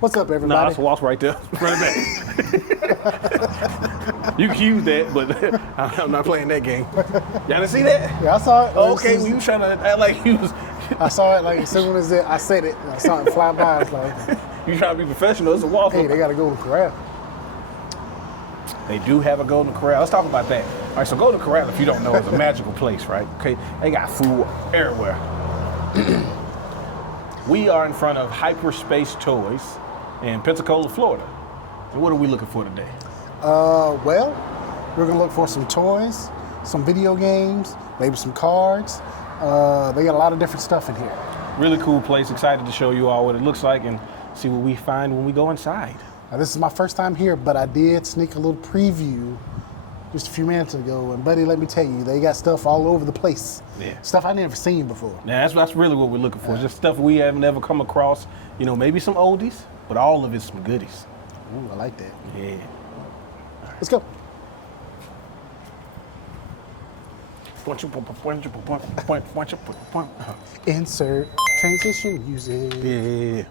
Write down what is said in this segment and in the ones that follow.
What's up, everybody? Nah, that's Walt's right there. Run it back. You can use that, but I'm not playing that game. Y'all didn't see that? Yeah, I saw it. Oh, okay, well, you was trying to act like you was... I saw it like as soon as I said it, I saw it fly by. I was like, you trying to be professional. It's a Walt. hey, they got a Golden Corral. They do have a Golden Corral. Let's talk about that. All right, so Golden Corral, if you don't know, is a magical place, right? Okay, they got food everywhere. We are in front of Hyperspace Toys in Pensacola, Florida. And what are we looking for today? Well, we're gonna look for some toys, some video games, maybe some cards. They got a lot of different stuff in here. Really cool place. Excited to show you all what it looks like and see what we find when we go inside. Now, this is my first time here, but I did sneak a little preview just a few minutes ago. And buddy, let me tell you, they got stuff all over the place. Yeah. Stuff I never seen before. Now that's really what we're looking for. Just stuff we haven't ever come across. You know, maybe some oldies, but all of it's some goodies. Ooh, I like that. Yeah. Let's go. Insert transition music. Yeah.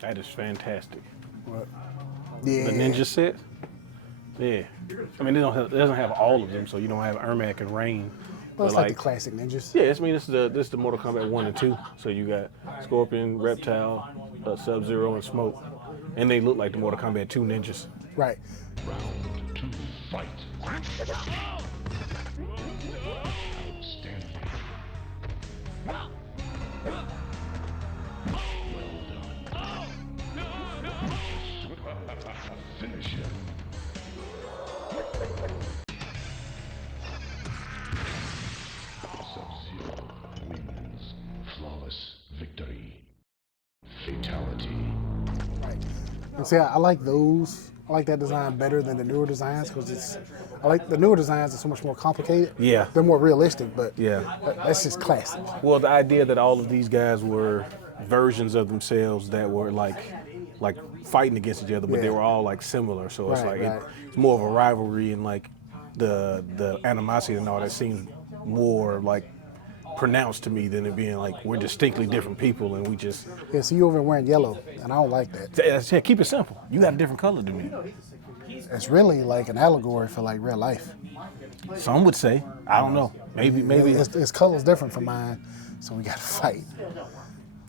That is fantastic. What? Yeah. The ninja set? Yeah. I mean, it doesn't have all of them, so you don't have Ermac and Rain. Well, it's like the classic ninjas. Yeah, I mean, this is the Mortal Kombat 1 and 2. So you got Scorpion, Reptile, Sub-Zero, and Smoke. And they look like the Mortal Kombat 2 ninjas. Right. Round 2, fight. Finish him. Sub-Zero wins. Flawless victory. Fatality. Right. And see, I like those. I like that design better than the newer designs because I like the newer designs are so much more complicated. Yeah. They're more realistic, but Yeah. that's just classic. Well, the idea that all of these guys were versions of themselves that were like fighting against each other, but they Yeah. were all like similar. So it's Right, like right. it's more of a rivalry, and like the animosity and all that seems more like pronounced to me than it being like we're distinctly different people and we just Yeah, so you over there wearing yellow, and I don't like that. yeah, keep it simple. You got a different color than me. It's really like an allegory for like real life. Some would say. I don't know. Maybe. His color's different from mine, so we got to fight.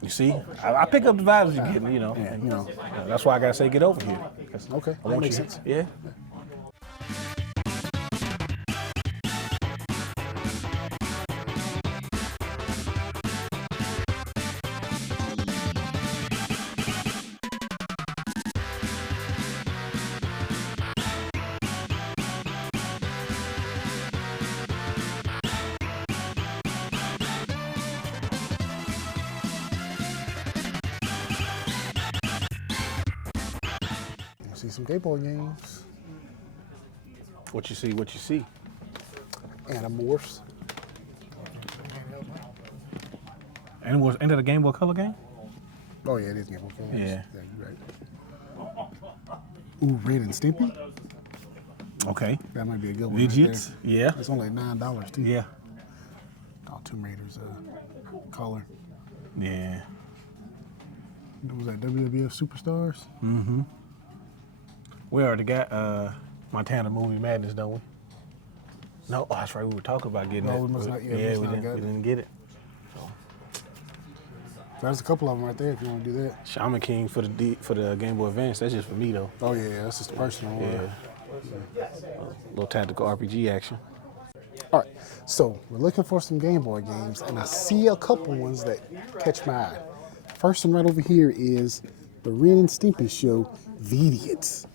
You see, I pick up the vibes you're getting. You know. Yeah, you know. That's why I gotta say get over here. Okay, I that want makes you. sense. Yeah. See some Game Boy games. What you see. Animorphs. And was ended a Game Boy Color game? Oh yeah, it is Game Boy games. Yeah. You're right. Ooh, Ren and Stimpy. Okay. That might be a good one. Digits. Right Yeah. there. It's only $9 too. Yeah. Oh, Tomb Raider's collar. Yeah. Was that WWF Superstars? Mm-hmm. We already got Montana Movie Madness, don't we? No, oh, that's right. We were talking about getting No, it. we must not. Yeah, Yeah, we we got it. didn't get it. There's a couple of them right there if you want to do that. Shaman King for the Game Boy Advance. That's just for me though. Oh yeah, that's just the personal one. Yeah. A little tactical RPG action. All right, so we're looking for some Game Boy games, and I see a couple ones that catch my eye. First one right over here is the Ren and Stimpy show, Vidiots.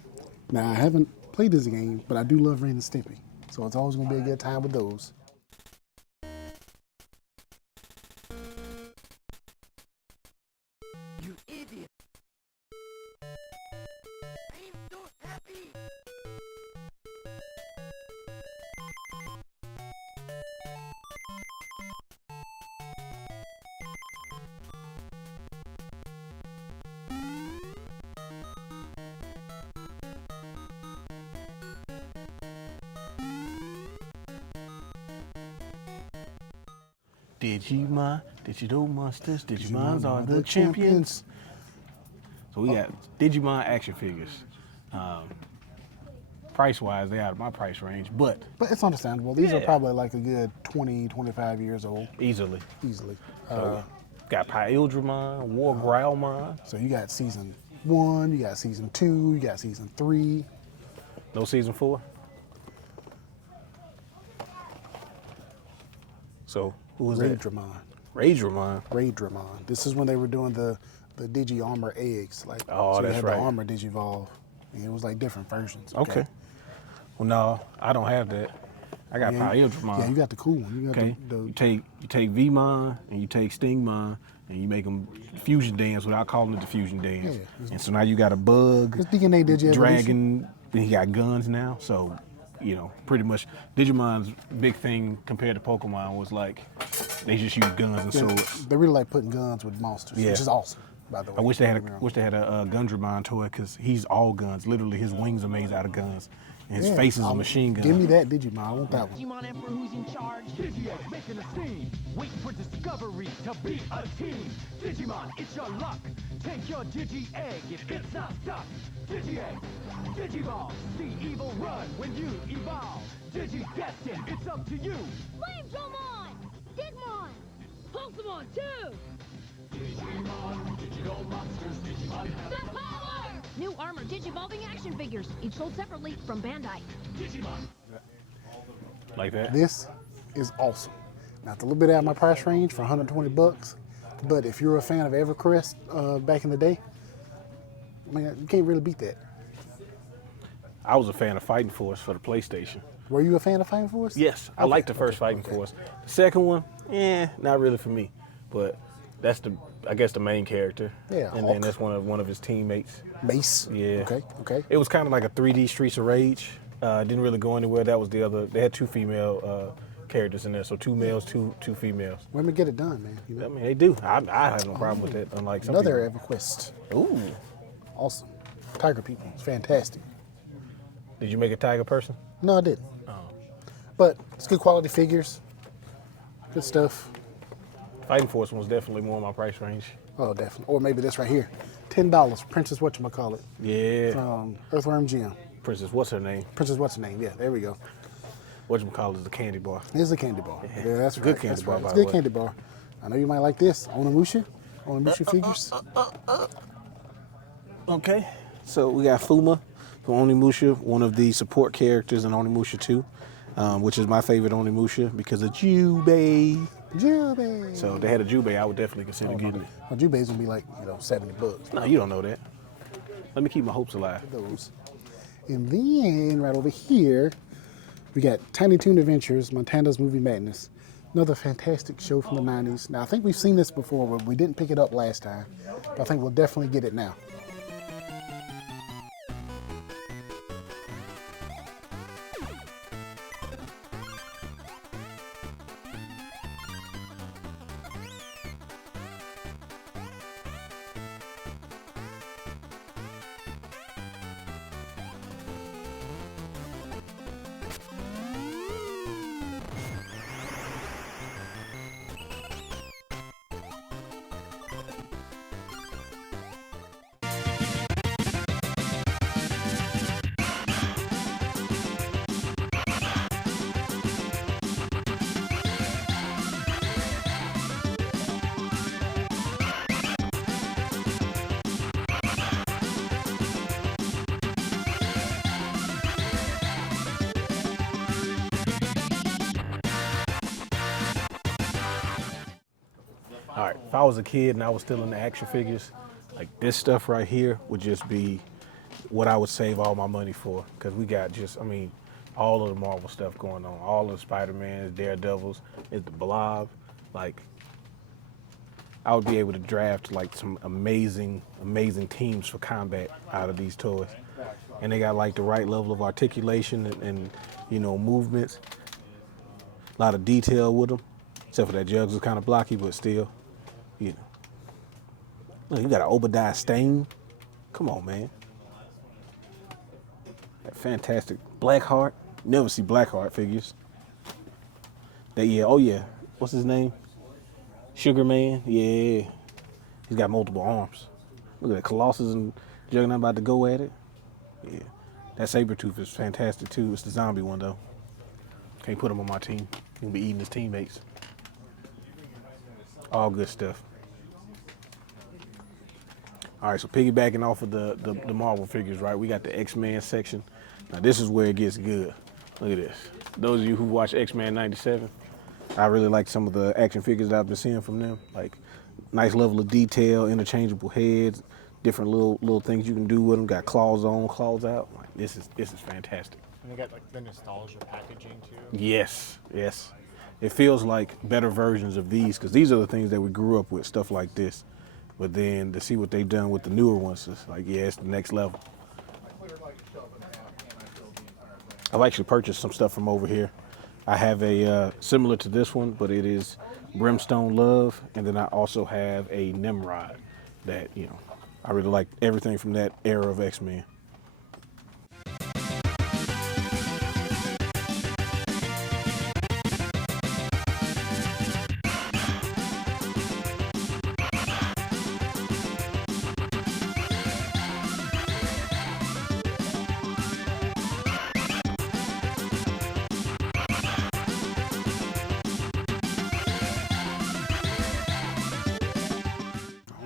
Now, I haven't played this game, but I do love Ren and Stimpy, so it's always going to be a good time with those. You idiot! I'm so happy! Digimon, Digital Monsters, Digimons are the champions. So we got Digimon action figures. Price-wise, they're out of my price range, but But it's understandable. These are Yeah. probably like a good 20, 25 years old, easily. easily. Got Pyldramon, War Growlmon. So you got season 1, you got season 2, you got season 3. No season 4. So who was that? Raidramon. Raidramon. This is when they were doing the Digi Armor eggs. Like, Oh, so you that's had right. the Armor Digivolve. And it was like different versions. Okay. Well, no, I don't have that. I got Yeah, Pyldramon. yeah, you got the cool one. You got Okay. You take Vmon and you take Stingmon and you make them fusion dance without calling it the fusion dance. Yeah. And so now you got a bug, It's DNA Digi dragon, and he got guns now. So, pretty much Digimon's big thing compared to Pokemon was like they just use guns and Yeah, swords. they really like putting guns with monsters, Yeah. which is awesome, by the way. I wish they had Don't get me a Gundramon toy because he's all guns. Literally, his wings are made out of guns, and his wrong. face is a I'll- machine gun. Give me that Digimon. I want that one. Digimon Emperor who's in charge. Digi-Egg making a scene, waiting for discovery to beat a team. Digimon, it's your luck. Take your Digi-Egg if it's not stuck. Digi-Egg, Digivolve, see evil run when you evolve. Digi-Destin, it's up to you. Flamedramon! Digmon! Pokemon too! The power! New armor Digivolving action figures, each sold separately from Bandai. Like that. This is awesome. Now, it's a little bit out of my price range for 120 bucks, but if you're a fan of EverCrest back in the day, man, you can't really beat that. I was a fan of Fighting Force for the PlayStation. Were you a fan of Fighting Force? Yes, I Okay, liked the first okay, Fighting okay. Force. The second one, not really for me. But that's I guess the main character. Yeah, And Hulk. then that's one of his teammates. Mace. Yeah. Okay. It was kind of like a 3D Streets of Rage. Didn't really go anywhere. That was the other. They had two female characters in there, so two males, two females. Women get it done, man. You I know? mean, they do. I have no problem with that. Unlike some Another people. EverQuest. Ooh. Awesome. Tiger people. It's fantastic. Did you make a tiger person? No, I didn't. But it's good quality figures. Good stuff. Fighting Force was definitely more in my price range. Oh, definitely. Or maybe this right here. $10. Princess whatchamacallit. Yeah. From Earthworm Jim. Princess, what's her name? Princess what's her name? Yeah, there we go. Whatchamacallit is the candy bar. Here's a candy bar. Yeah, that's Good right. candy That's bar, right. by It's the good way. candy bar. I know you might like this. Onimusha figures. Okay. So we got Fuma from Onimusha, one of the support characters in Onimusha 2, which is my favorite Onimusha because of Jubei. Jubei. So if they had a Jubei, I would definitely consider getting it. Well, Jubei's gonna be like, $70. No, you don't know that. Let me keep my hopes alive. Those. And then right over here, we got Tiny Toon Adventures, Montana's Movie Madness. Another fantastic show from the 90s. Now, I think we've seen this before, but we didn't pick it up last time. But I think we'll definitely get it now. if I was a kid and I was still into action figures, like this stuff right here would just be what I would save all my money for. Because we got just, I mean, all of the Marvel stuff going on. All of the Spider-Mans, Daredevils, it's the Blob. Like, I would be able to draft like some amazing teams for combat out of these toys. And they got like the right level of articulation and you know, movements. A lot of detail with them. Except for that Jugs was kind of blocky, but still, you know. Look, you got an Obadiah Stane. Come on, man. That fantastic Blackheart. Never see Blackheart figures. Oh yeah. What's his name? Sugar Man. Yeah. He's got multiple arms. Look at that Colossus and Juggernaut about to go at it. Yeah. That Sabretooth is fantastic too. It's the zombie one though. Can't put him on my team. He'll be eating his teammates. All good stuff. All right, so piggybacking off of the Marvel figures, right? We got the X-Men section. Now this is where it gets good. Look at this. Those of you who watch X-Men 97, I really like some of the action figures that I've been seeing from them. Like nice level of detail, interchangeable heads, different little things you can do with them. Got claws on, claws out. Like, this is fantastic. And they got like the nostalgia packaging too. Yes, yes. It feels like better versions of these because these are the things that we grew up with, stuff like this. But then to see what they've done with the newer ones, it's like, yeah, it's the next level. I've actually purchased some stuff from over here. I have a similar to this one, but it is Brimstone Love, and then I also have a Nimrod that, you know, I really like everything from that era of X-Men.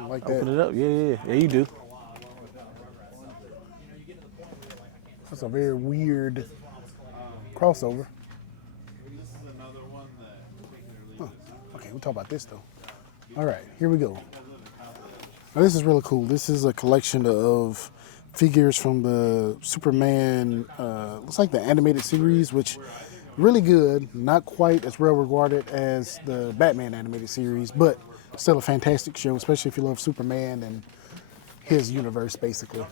Like Open that. it up, yeah, you do. That's a very weird crossover. Huh. Okay, we'll talk about this though. All right, here we go. Now, this is really cool. This is a collection of figures from the Superman, looks like the animated series, which really good. Not quite as well regarded as the Batman animated series, but still a fantastic show, especially if you love Superman and his universe, basically.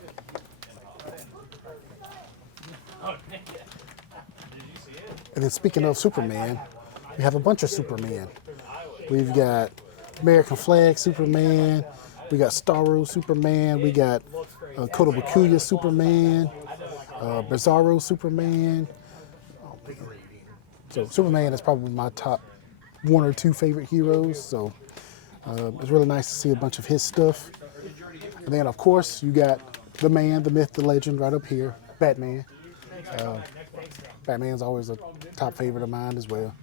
And then speaking of Superman, we have a bunch of Superman. We've got American Flag Superman, we got Starro Superman, we got Kotobukiya Superman, Bizarro Superman. Oh, man. So Superman is probably my top one or two favorite heroes. So it's really nice to see a bunch of his stuff. And then, of course, you got the man, the myth, the legend right up here, Batman. Batman's always a top favorite of mine as well.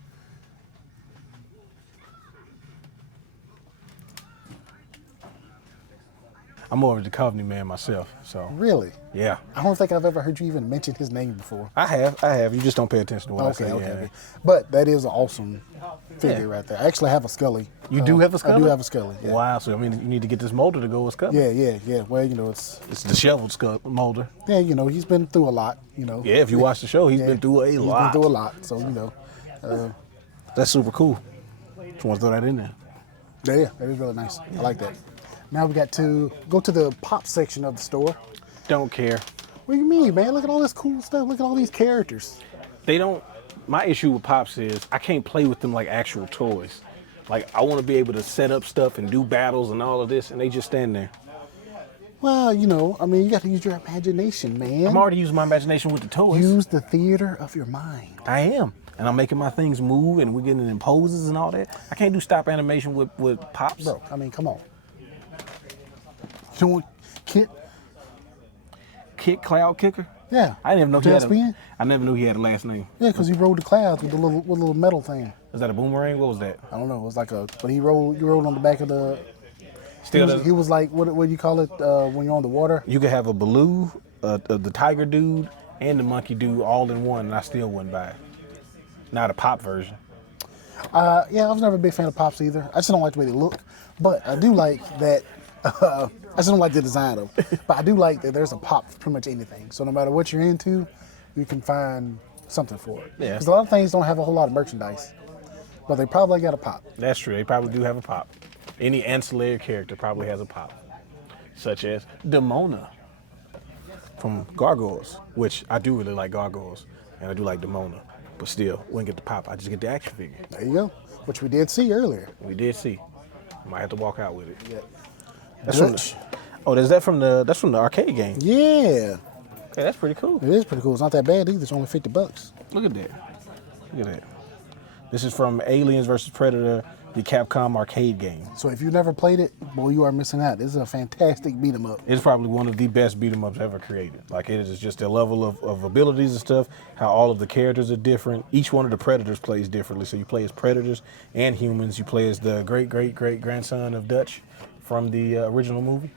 I'm more of a Duchovny man myself, so. Really? Yeah. I don't think I've ever heard you even mention his name before. I have. You just don't pay attention to what I say. Okay. But that is an awesome figure right there. I actually have a Scully. You do have a Scully? I do have a Scully, yeah. Wow, so I mean, you need to get this molder to go with Scully. Yeah. Well, you know, it's disheveled molder. yeah, you know, he's been through a lot, you know. Yeah, if you watch the show, he's been through a lot. He's been through a lot, so, you know. That's super cool. Just want to throw that in there. Yeah, that is really nice. I like that. Now we got to go to the pop section of the store. Don't care. What do you mean, man? Look at all this cool stuff. Look at all these characters. They don't. My issue with Pops is I can't play with them like actual toys. Like, I want to be able to set up stuff and do battles and all of this, and they just stand there. Well, you know, I mean, you got to use your imagination, man. I'm already using my imagination with the toys. Use the theater of your mind. I am. And I'm making my things move, and we're getting in poses and all that. I can't do stop animation with Pops. Bro, I mean, come on. You don't want Kit Cloud Kicker? Yeah. I didn't even know Tailspin? I never knew he had a last name. Yeah, because he rode the clouds with the little metal thing. Was that a boomerang? What was that? I don't know. It was like but he rode on the back of the. Still He was like, what do you call it when you're on the water? You could have a Baloo, the tiger dude, and the monkey dude all in one, and I still wouldn't buy it. Not a Pop version. Yeah, I was never a big fan of Pops either. I just don't like the way they look. But I do like that. I just don't like the design of it. But I do like that there's a pop for pretty much anything. So no matter what you're into, you can find something for it. Yeah. Because a lot of things don't have a whole lot of merchandise, but they probably got a pop. That's true. They probably do have a pop. Any ancillary character probably has a pop, such as Demona from Gargoyles, which I do really like Gargoyles, and I do like Demona. But still, wouldn't get the pop. I just get the action figure. There you go. Which we did see earlier. We did see. Might have to walk out with it. Yeah. That's from that's from the arcade game. Yeah. Okay, that's pretty cool. It is pretty cool. It's not that bad either. It's only $50. Look at that. Look at that. This is from Aliens vs. Predator, the Capcom arcade game. So if you've never played it, boy, you are missing out. This is a fantastic beat 'em up. It's probably one of the best beat 'em ups ever created. Like, it is just the level of abilities and stuff, how all of the characters are different. Each one of the Predators plays differently. So you play as Predators and humans. You play as the great-great-great-grandson of Dutch from the original movie.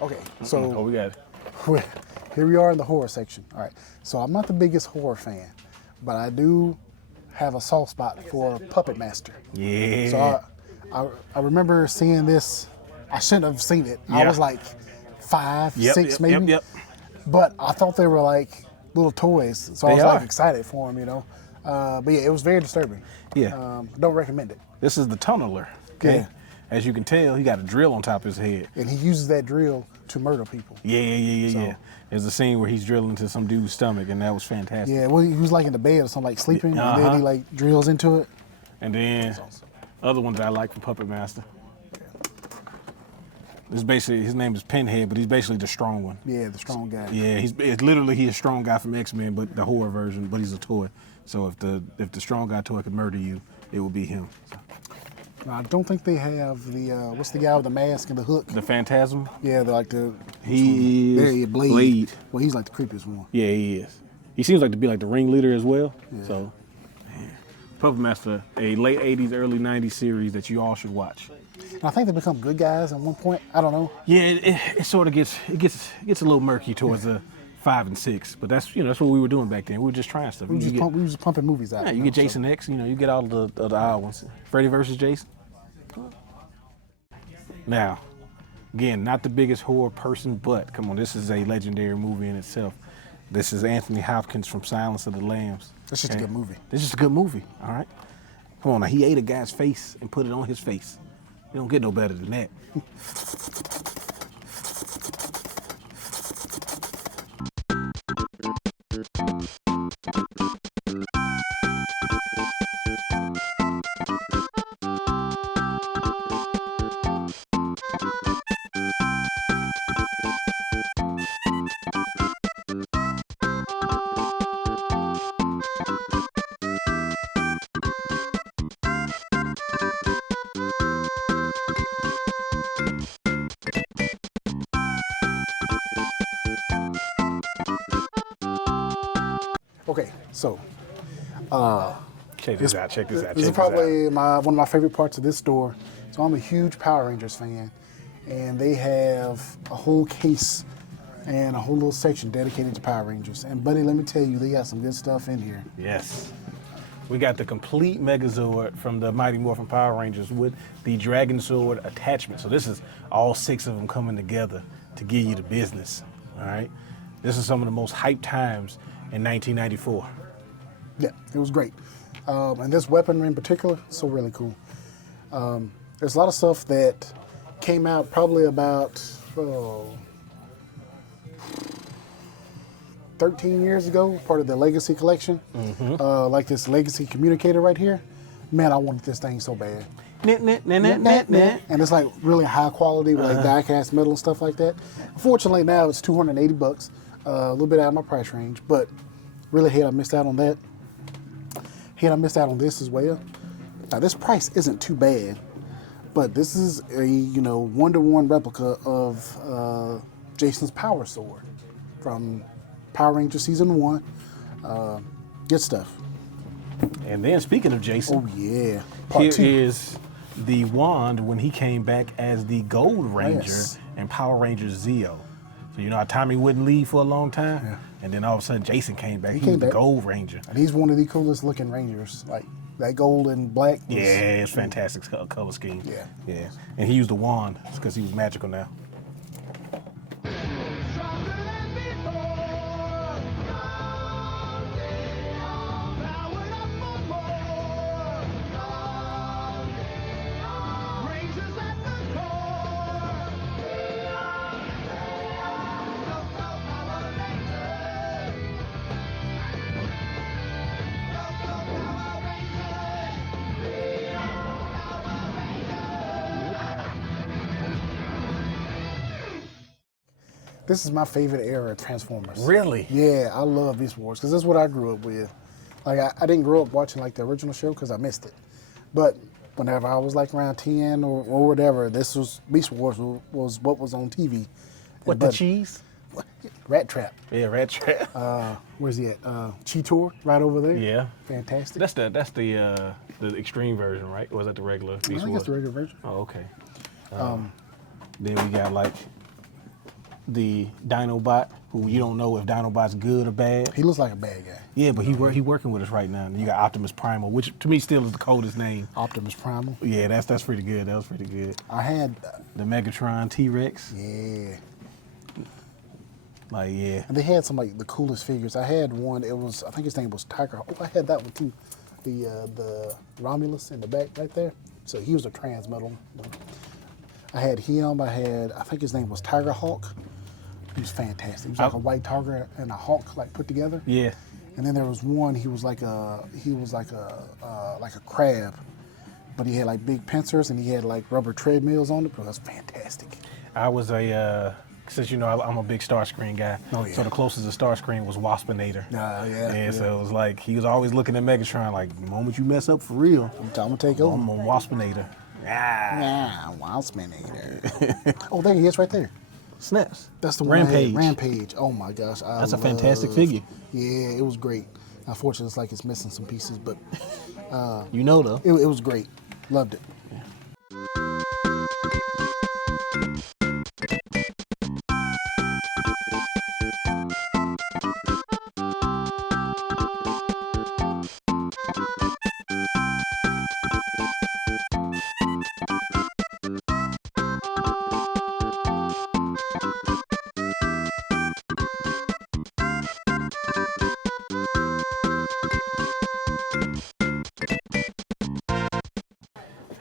Okay, so Oh, we got it. here we are in the horror section. All right, so I'm not the biggest horror fan, but I do have a soft spot for Puppet Master. Yeah. So I remember seeing this. I shouldn't have seen it. I Yeah. was like 5, 6 maybe. Yep. But I thought they were like little toys, so I They was like are. excited for them, you know. But yeah, it was very disturbing. Yeah. Don't recommend it. This is the tunneler. Okay. Yeah. As you can tell, he got a drill on top of his head. And he uses that drill to murder people. Yeah. There's a scene where he's drilling into some dude's stomach, and that was fantastic. Yeah, well, he was like in the bed or something, like sleeping, and then he like drills into it. And then other one that I like from Puppet Master. This basically, his name is Pinhead, but he's basically the strong one. Yeah, the strong guy. Yeah, he's a strong guy from X-Men, but the horror version, but he's a toy. So if the strong guy toy could murder you, it would be him. I don't think they have the what's the guy with the mask and the hook? The Phantasm? Yeah, they're like the He there, is yeah, Blade. Blade. Well, he's like the creepiest one. Yeah, he is. He seems like to be like the ringleader as well. So, man. Puppet Master, a late 80s, early 90s series that you all should watch. And I think they become good guys at one point. I don't know. Yeah, it sort of gets a little murky towards the 5 and 6, but that's what we were doing back then. We were just trying stuff. We were just pumping movies out. Yeah, you get Jason X, you get all the odd ones. Freddy versus Jason. Now, again, not the biggest horror person, but come on, this is a legendary movie in itself. This is Anthony Hopkins from Silence of the Lambs. That's just a good movie. It's just a good movie, all right? Come on, now, he ate a guy's face and put it on his face. You don't get no better than that. Okay, so Check this out. this is probably one of my favorite parts of this store. So I'm a huge Power Rangers fan, and they have a whole case and a whole little section dedicated to Power Rangers. And buddy, let me tell you, they got some good stuff in here. Yes. We got the complete Megazord from the Mighty Morphin Power Rangers with the Dragon Sword attachment. So this is all 6 of them coming together to give you the business, all right? This is some of the most hyped times in 1994. Yeah, it was great. And this weapon in particular, so really cool. There's a lot of stuff that came out probably about 13 years ago, part of the Legacy collection. Like this Legacy communicator right here. Man, I wanted this thing so bad. And it's like really high quality with like die-cast metal and stuff like that. Unfortunately, now it's $280, a little bit out of my price range, but really hate I missed out on that. Hate I missed out on this as well. Now, this price isn't too bad, but this is a, you know, one-to-one replica of Jason's Power Sword from Power Rangers Season 1. Good stuff. And then speaking of Jason, Oh, yeah. here Part 2. is the wand when he came back as the Gold Ranger Yes. in Power Rangers Zeo. So you know how Tommy wouldn't leave for a long time? And then all of a sudden Jason came back. He came was the back. Gold Ranger. And he's one of the coolest looking Rangers. Like, that gold and black. Was, Yeah, it's fantastic color scheme. Yeah. Yeah. And he used the wand because he was magical now. This is my favorite era of Transformers. Really? Yeah, I love Beast Wars because this is what I grew up with. Like, I didn't grow up watching like the original show because I missed it. But whenever I was like around 10 or whatever, this was Beast Wars was what was on TV. What, And the but- cheese? Rat Trap. Yeah, Rat Trap. Where's he at? Cheetor, right over there. Yeah. Fantastic. That's the extreme version, right? Or was that the regular I Beast think Wars? that's the regular version. Oh, okay. Then we got like the Dinobot, who you don't know if Dinobot's good or bad. He looks like a bad guy. Yeah, but he working with us right now. And you got Optimus Primal, which to me still is the coldest name. Optimus Primal. Yeah, that's pretty good. That was pretty good. I had, The Megatron T-Rex. yeah. Like, yeah. And they had some like the coolest figures. I had one. It was, I think his name was Tiger. Oh, I had that one too. The Romulus in the back right there. So he was a Transmetal. I had him. I think his name was Tiger Hawk. He was fantastic. He was like a white tiger and a hawk like put together. Yeah. And then there was one. He was like a crab, but he had like big pincers and he had like rubber treadmills on it. But that's fantastic. I was since you know I'm a big Starscream guy. Oh, yeah. So the closest to Starscream was Waspinator. Yeah. So it was like he was always looking at Megatron like, the moment you mess up for real, I'm gonna take over. I'm a Waspinator. Yeah, Wildspinator. Oh, there he is right there. Snaps. That's the one I had. Rampage. Rampage. Oh my gosh. That's a fantastic figure. Yeah, it was great. Unfortunately, it's like it's missing some pieces, but You know though. it was great. Loved it.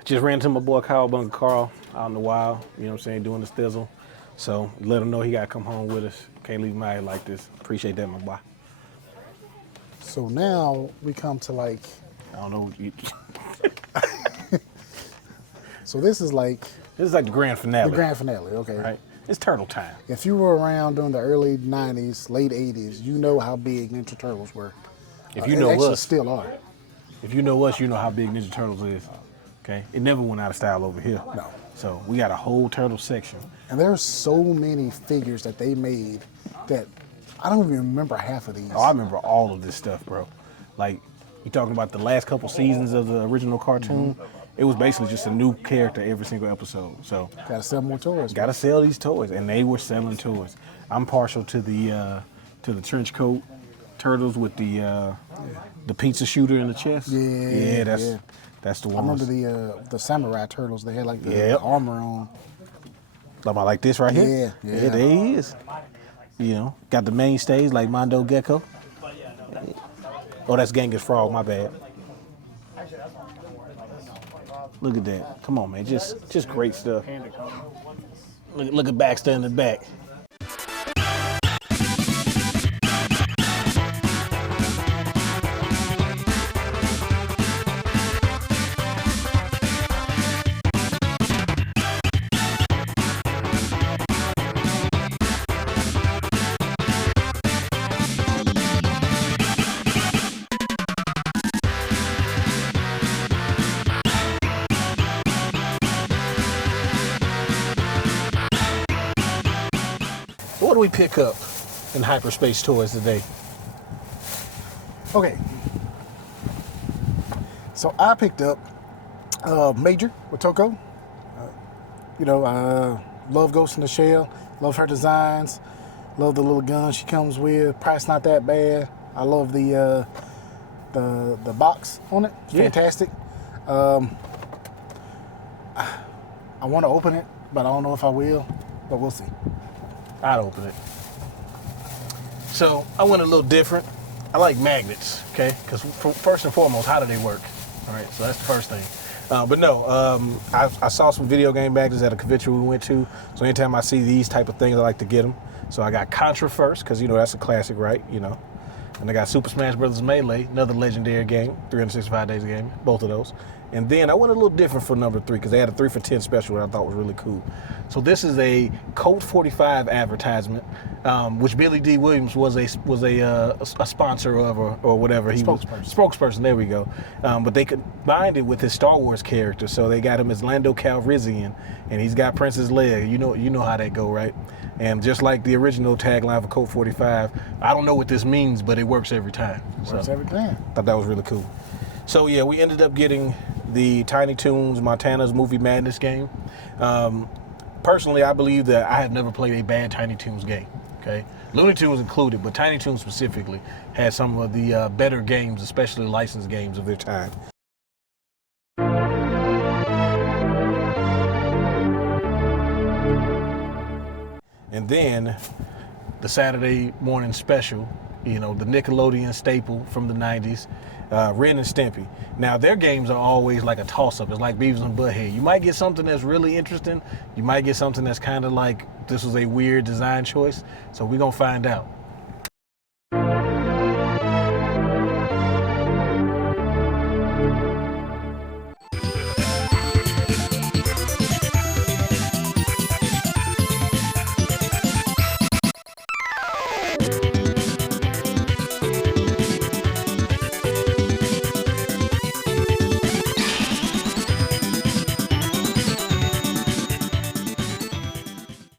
Just ran into my boy Kyle Bunker Carl out in the wild, you know what I'm saying, doing the thizzle. So let him know he gotta come home with us. Can't leave him out here like this. Appreciate that, my boy. So now we come to like, I don't know. so this is like This is like the grand finale. the grand finale, okay? Right? It's turtle time. If you were around during the early 90s, late 80s, you know how big Ninja Turtles were. If you They know actually us, still are. if you know us, you know how big Ninja Turtles is. Okay? It never went out of style over here. No. So we got a whole turtle section. And there's so many figures that they made that I don't even remember half of these. Oh, I remember all of this stuff, bro. Like, you talking about the last couple seasons of the original cartoon? It was basically just a new character every single episode. So Gotta sell more toys. gotta sell these toys, and they were selling toys. I'm partial to the trench coat turtles with the pizza shooter in the chest. Yeah, that's the I one. remember the samurai turtles. They had like the armor on. Like this right here. Yeah. There he is. You know, got the mainstays like Mondo Gecko. Oh, that's Genghis Frog. My bad. Look at that. Come on, man. Just great stuff. Look at Baxter in the back. pick up in Hyperspace Toys today? Okay. So I picked up Major with Toko. Love Ghost in the Shell. Love her designs. Love the little gun she comes with. Price not that bad. I love the box on it. It's fantastic. I want to open it, but I don't know if I will. But we'll see. I'd open it. So I went a little different. I like magnets, okay? Because first and foremost, how do they work? All right, so that's the first thing. I saw some video game magnets at a convention we went to. So anytime I see these type of things, I like to get them. So I got Contra first, because, that's a classic, right? And I got Super Smash Bros. Melee, another legendary game, 365 days a game, both of those. And then I went a little different for number 3, because they had a 3 for 10 special that I thought was really cool. So this is a Code 45 advertisement, which Billy D. Williams was a sponsor of or whatever. He was spokesperson. There we go. But they combined it with his Star Wars character, so they got him as Lando Calrissian, and he's got Princess Leia. You know how that go, right? And just like the original tagline for Code 45, I don't know what this means, but it works every time. Works every time. Thought that was really cool. So yeah, we ended up getting the Tiny Toons Montana's Movie Madness game. Personally, I believe that I have never played a bad Tiny Toons game. Okay, Looney Tunes included, but Tiny Toons specifically had some of the better games, especially licensed games of their time. And then the Saturday morning special, the Nickelodeon staple from the 90s, Ren and Stimpy. Now, their games are always like a toss-up. It's like Beavis and Butthead. You might get something that's really interesting. You might get something that's kind of like this was a weird design choice. So we're going to find out.